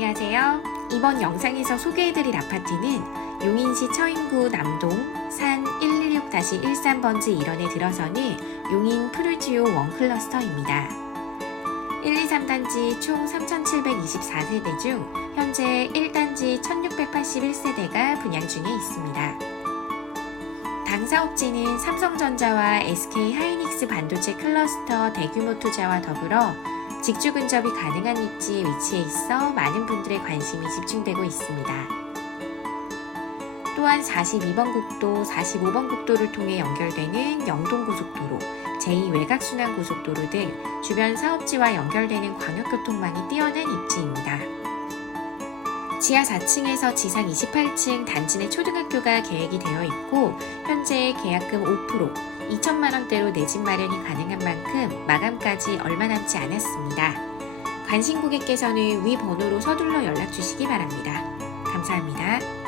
안녕하세요. 이번 영상에서 소개해드릴 아파트는 용인시 처인구 남동 산 116-13번지 1원에 들어서는 용인 푸르지오 원클러스터입니다. 1, 2, 3단지 총 3,724세대 중 현재 1단지 1,681세대가 분양 중에 있습니다. 당사업체는 삼성전자와 SK 하이닉스 반도체 클러스터 대규모 투자와 더불어 직주 근접이 가능한 위치에 위치해 있어 많은 분들의 관심이 집중되고 있습니다. 또한 42번 국도, 45번 국도를 통해 연결되는 영동고속도로, 제2외곽순환고속도로 등 주변 사업지와 연결되는 광역교통망이 뛰어난 입지입니다. 지하 4층에서 지상 28층 단지 내 초등학교가 계획이 되어 있고 현재 계약금 5%, 2천만 원대로 내 집 마련이 가능한 만큼 마감까지 얼마 남지 않았습니다. 관심 고객께서는 위 번호로 서둘러 연락 주시기 바랍니다. 감사합니다.